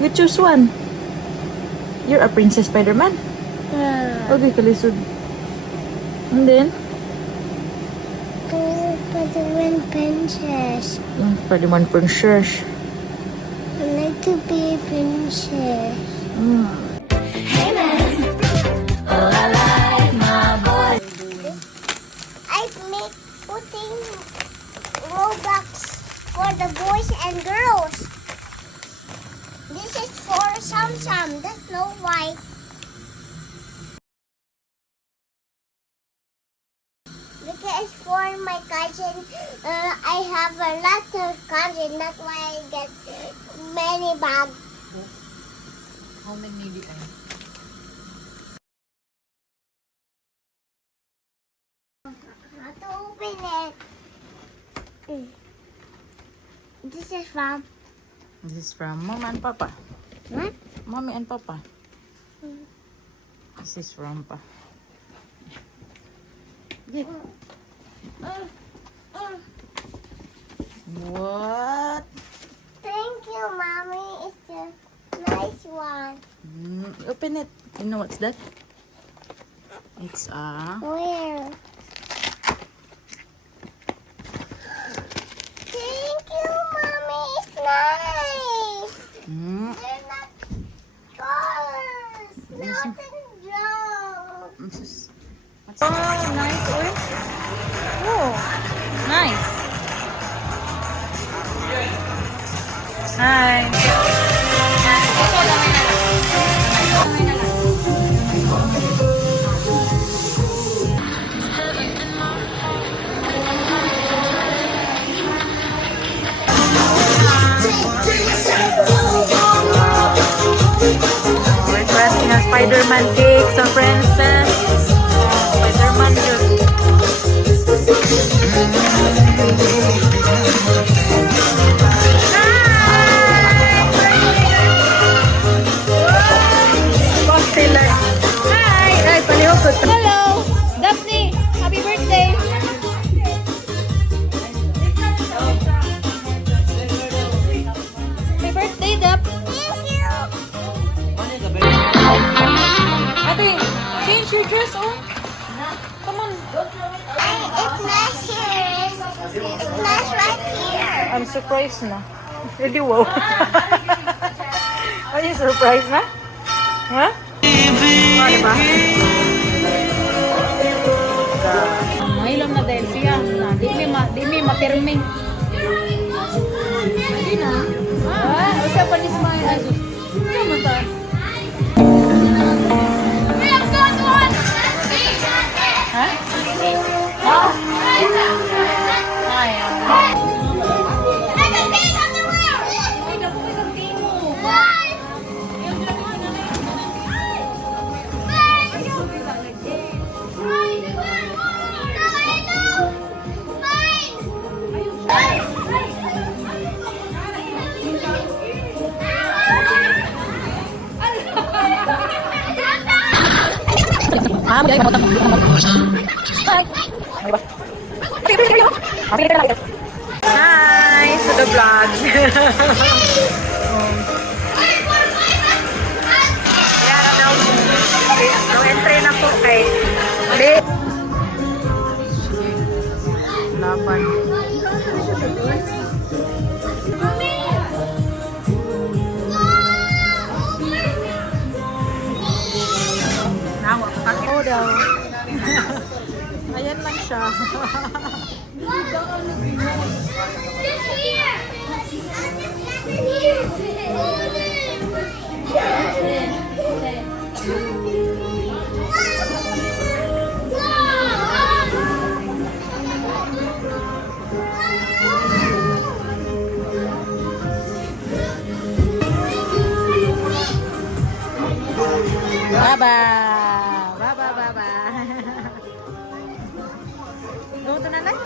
You choose one. You're a Princess Spider-Man. Okay, kalisod. And then? Spider-Man princess. Spider-Man princess. I like to be a princess. Hey man, oh I like my boy. I've made putting Robux for the boys and girls. This is for Samsung. That's no white. Because for my cousin, I have a lot of cousins. That's why I get many bags. How many do you have? How to open it? This is from This is from Mom and Papa. what? Mommy and Papa. This is from Pa. Get. What? Thank you, mommy. It's a nice one. Open it. You know what's that? It's a... Where? Thank you, mommy. It's nice. They're not colors. Nothing junk. Oh, nice. Oh, nice. Hi. We're crafting a Spider-Man cake, so princess. Spider-Man juice. Hi! Ay, palihog ko. Hello! Daphne! Happy birthday! Happy birthday, Daph! Thank you. Ate, change your dress, oh! Come on! It's nice here. It's nice right here. I'm surprised na. Really, wow. Are you surprised na? Ha? Oh, diba? Mahilom na dahil siya. Di may mapirmi. Hindi na. Ah, usa pa niya sa mga asos. Ano mo ta? Ha? Oh? Hi to the vlog. No entry na po kay laban. Ako daw. Ayan lang siya. Baba! Baba, baba! Go to nanay?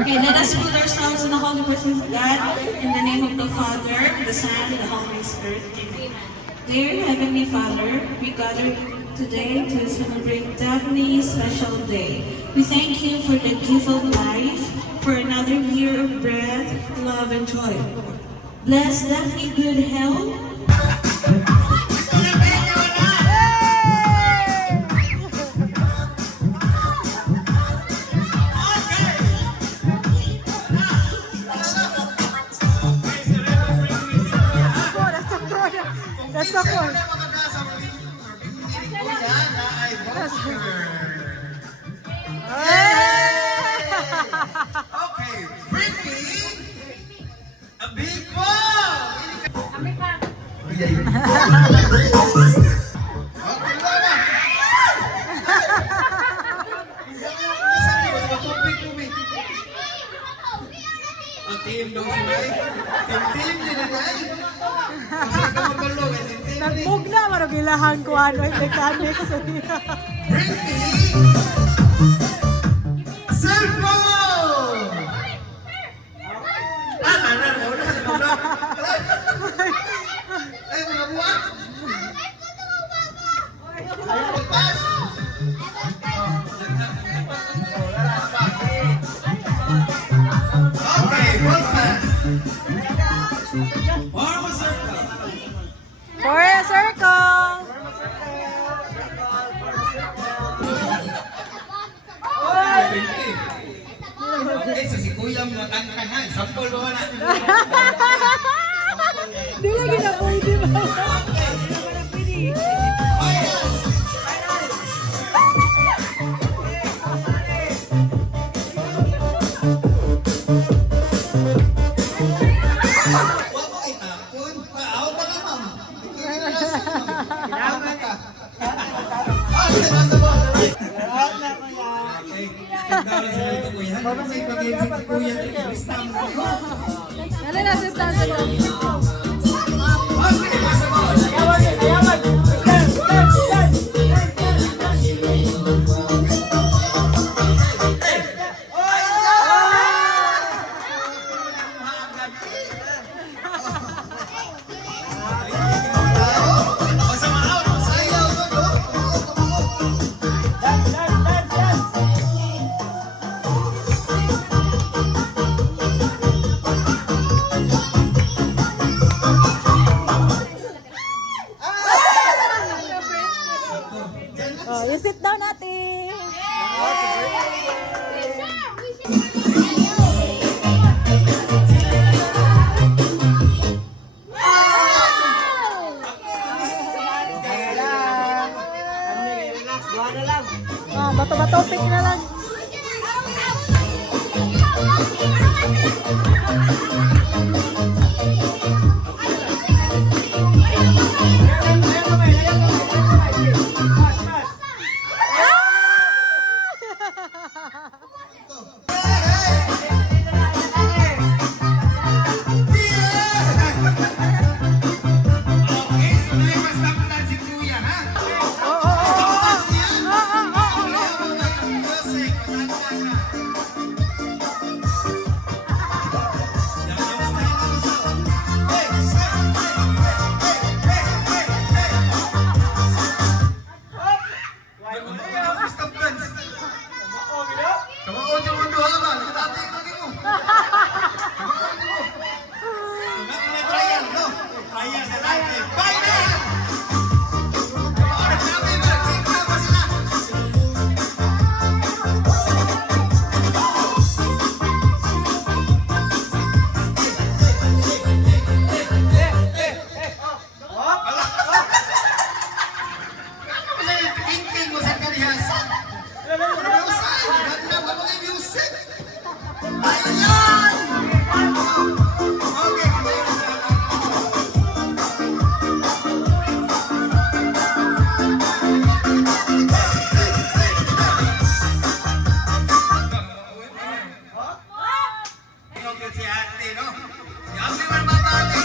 Okay, let us put ourselves in the holy presence of God in the name of the Father, the Son, and the Holy Spirit. Amen. Dear Heavenly Father, we gather today to celebrate Daphne's special day. We thank you for the gift of life, for another year of breath, love, and joy. Bless Daphne good health. That's a call. Okay, bring me a big ball. Okay, Lola. Ang team daw sila eh. Team din na tayo. Kasi ito magalo eh. Team. Nagbugna, marugilahan ko ano yung mechanics. Bring me cellphone! Ay, mga buwan! Okay, one pass. Form a circle. For a circle. Okay, so si Kuya mo natangtang ha. Sampol mo na. Di lagi na pwede ba? Huwag mo itapon. Out na ka, ma'am. Ito yung nasa, ma'am. Kinawa ka. Okay. Tignan rin sila ito, Kuya. Kasi pag-ibig si Kuya, ilista mo kayo. Ano na sa stanza mo? Okay, pasa mo. Oh, you sit down natin. Bato-bato pick na lang. Okay, so na-stop si Kuya, ha? Si ate, no? Si ate man babati.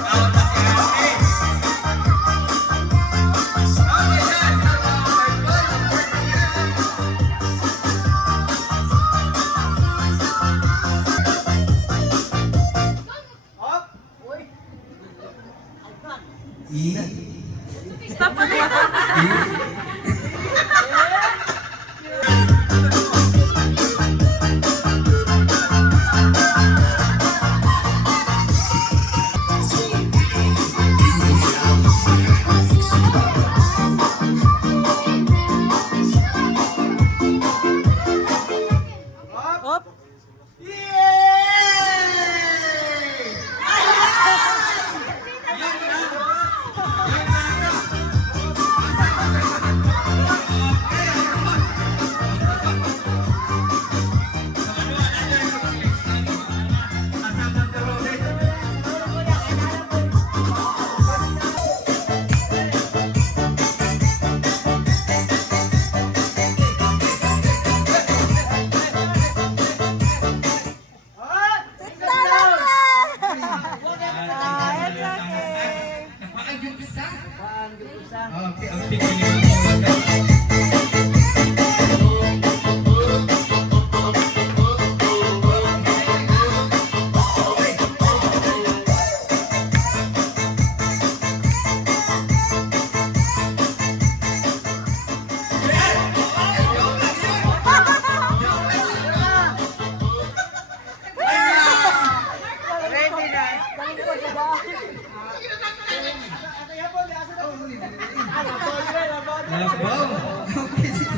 Tawag na si ate. Okay, yan. Okay, ang pipili mo. Labaw. Okay, sige.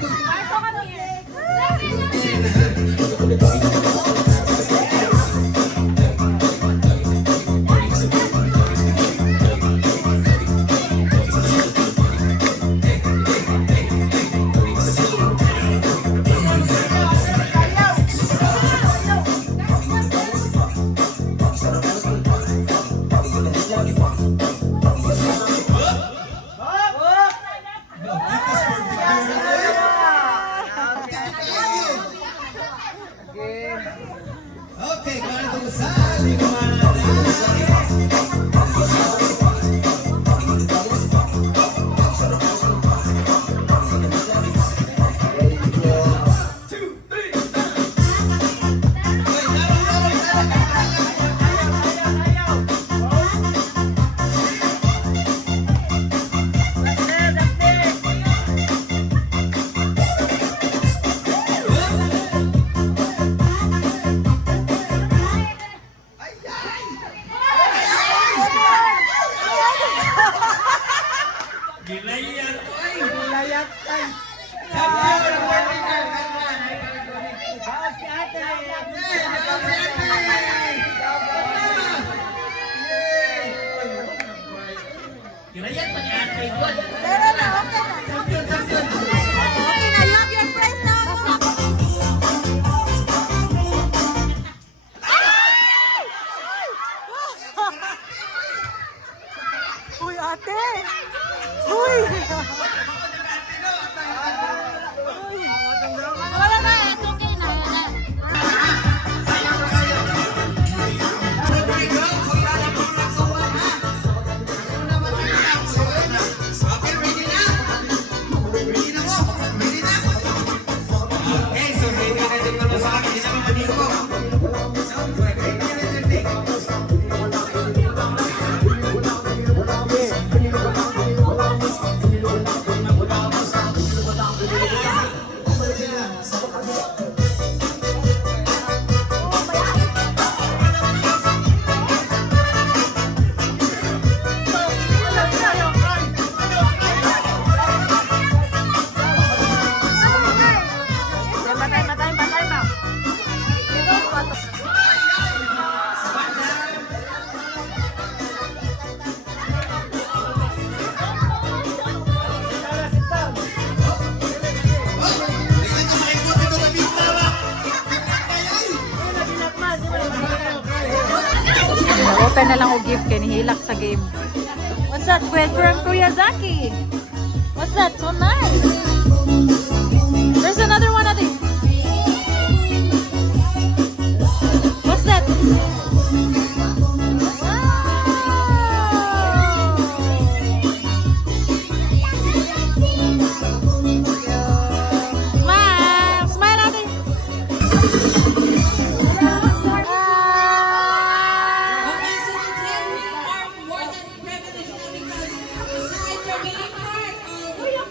Okay, kung ano sa Gilayat ko ay. Gilayat ay. Sabi ko ng party girl. Bawas si ate. Gilayat pa ni ate. Pero na, okay na. Champion, champion. Okay na, love your friends now. Uy, ate! Uy! Wala na, it's okay na. Okay, ready na? Ready na mo? Ready na? Okay, so ready na din ko sa akin. Hindi naman manigo. So, ready na din. Open na lang o gift kay nihilak sa game. What's that? From Kuya Zaki. What's that? So nice. There's another one, I think. What's that? Smile! Smile, ate! Okay, so today we are more than privileged because aside from being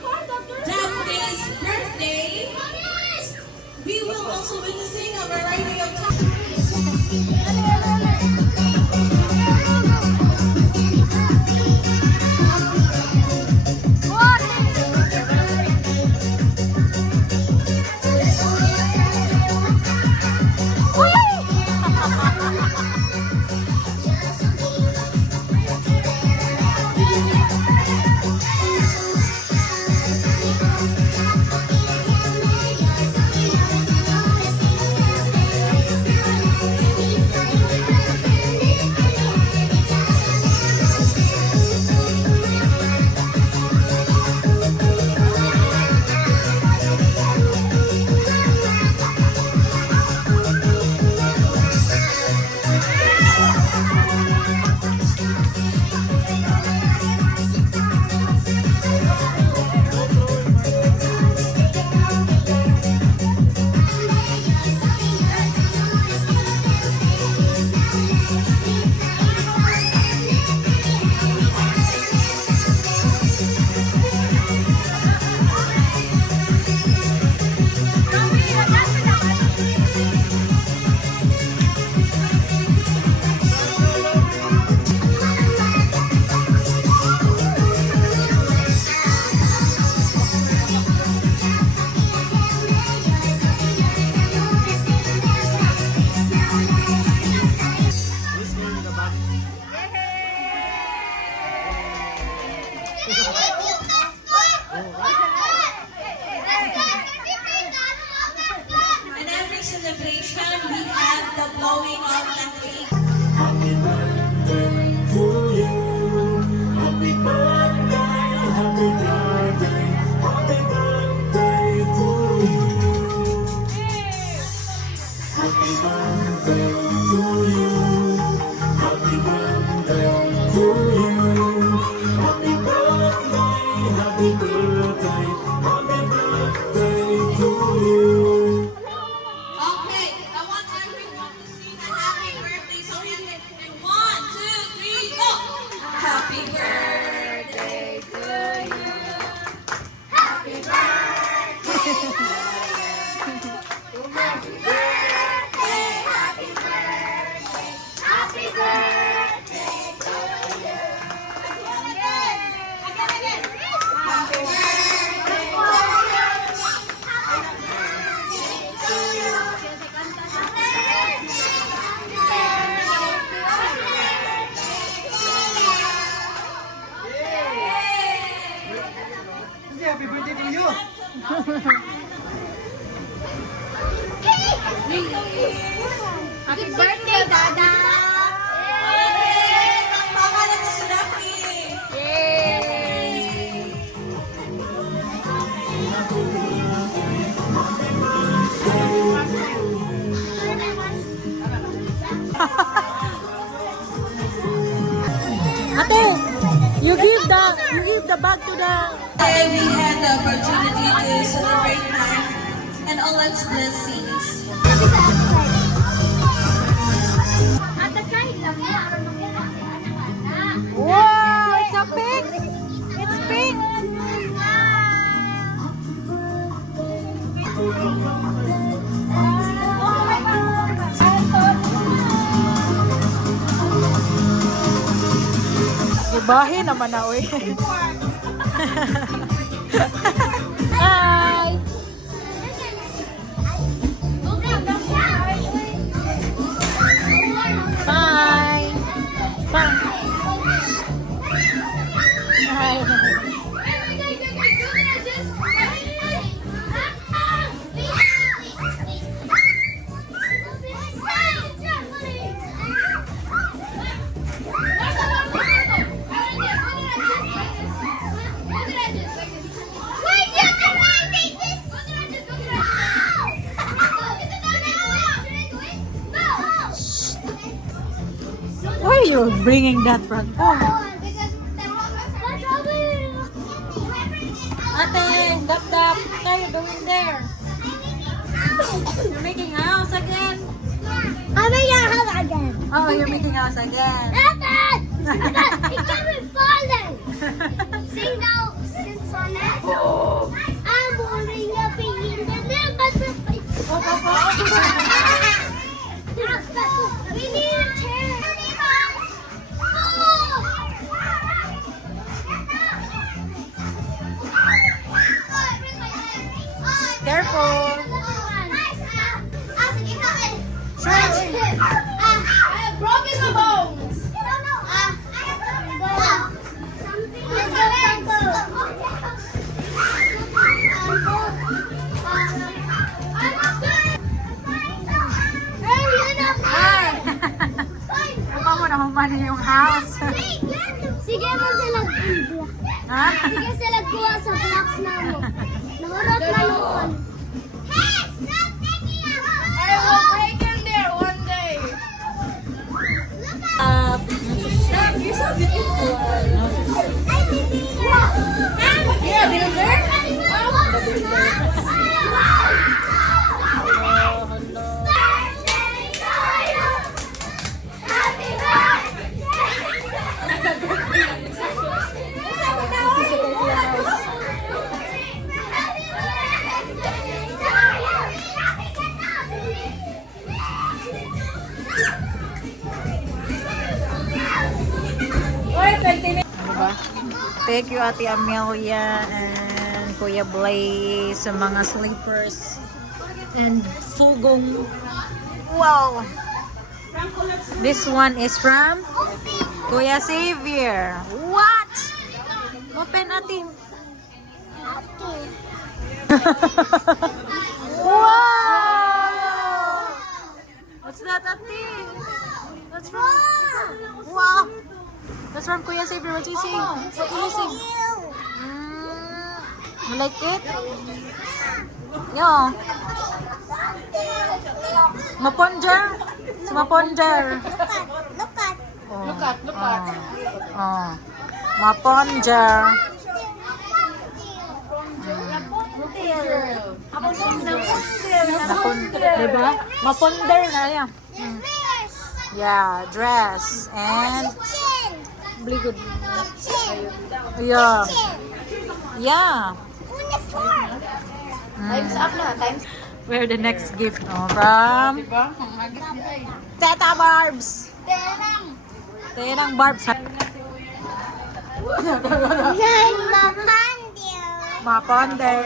part of Daphne's birthday, we will also witnessing a variety of Okay, I want everyone to sing a happy birthday song in 1, 2, 3, go! Happy birthday to you. Happy birthday to you! Happy birthday, Dada! Pangalan mo si Daphne! Ate, you give the bag to the... Today we had the opportunity to celebrate life and all its blessings. At the side lang yan. Wow, it's a pink. It's pink. Ibahe naman na, oy. Hi. Bye. Bye. Hi. Why are you bringing that from? Oh. Ate, dap. What are you doing there? You're making house again. I'm in your house again. Oh, you're making house again. It kept falling. Sing now, since on it. I'm holding up in the We need a chair. Careful. I have broken the bones. Apa mo na humani yung house? Sige man sila Ha? Sige sila kuha sa blocks na mo. Nahurot na noon. I will break in there one day. You're so beautiful. Yeah, builder. Diba? Thank you Ate Amelia and Kuya Blaze sa mga slippers and fugong. Wow! This one is from Kuya Xavier. What? Open Ate. Wow! What's that Ate? That's from... Wow! That's from Kuya Xavier. What do you sing? What do you sing? You like it? Yeah. Maponjar? Sa Maponjar. Look at. Look at. Oh. Maponja. Diba? Maponder na yan. Yeah, dress. And Chin. really good. Chin. Yeah. Chin. Yeah. Uniform. Time's up na. Where the next gift? Oh, from Teta Barbs. Tenang Barbs. Nine Mapandio. Maponder.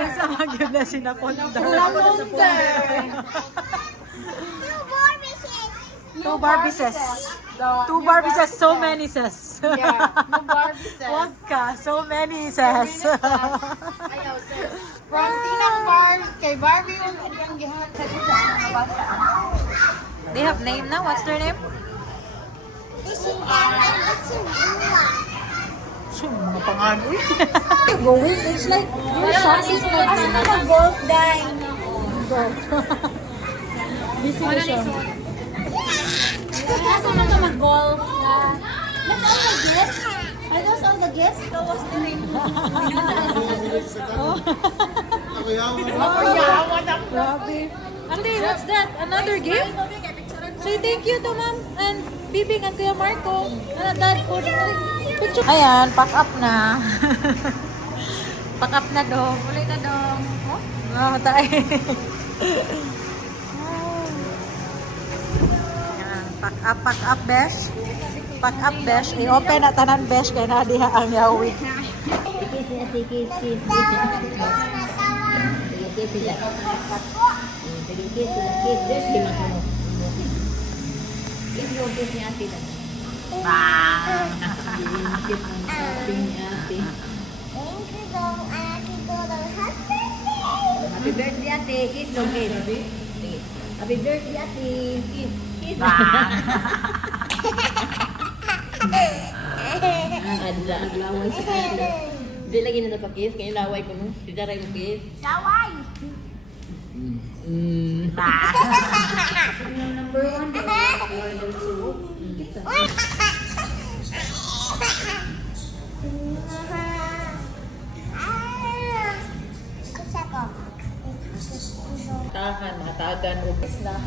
Isa magyud na sinaponder. Two Barbies. Two Barbies. Two Barbies, so many says. Yeah, no Barbie says. Wag ka, so many says. From Tinang Barbs, kay Barbie yung gihat. They have name now? What's their name? This is Emma and this is Bula. So, mga pangalan. Going, it's like, your shots is like, Asan na mag-golf dine? busy na siya. Asan na mag-golf? That's all the gifts? Are those all the gifts? That was the ring. Grabe. Ate, what's that? Another gift? Say thank you to Ma'am and Bibing and Kuya Marco. Dad, picture. Ayan, pack up na. Pack up na dong. Ulit na dong. Oh, mamatay. Ayan, pack up, besh. Pack up, besh. I-open na tanan, besh. Kaya na diha ang yawi. Thank you, Dong. Ate Dong. Happy Happy birthday! birthday, ate. Kiss dong, kiss. Happy birthday, ate. Kiss. Kiss. Adla, aglaway sa kanila. Hindi lagi na napakis. Kaya laway ko mo. Tidaray mo kiss. Shawai! Number 1, Gordon soup. Isa ko. Tahan, matagan, ubis na.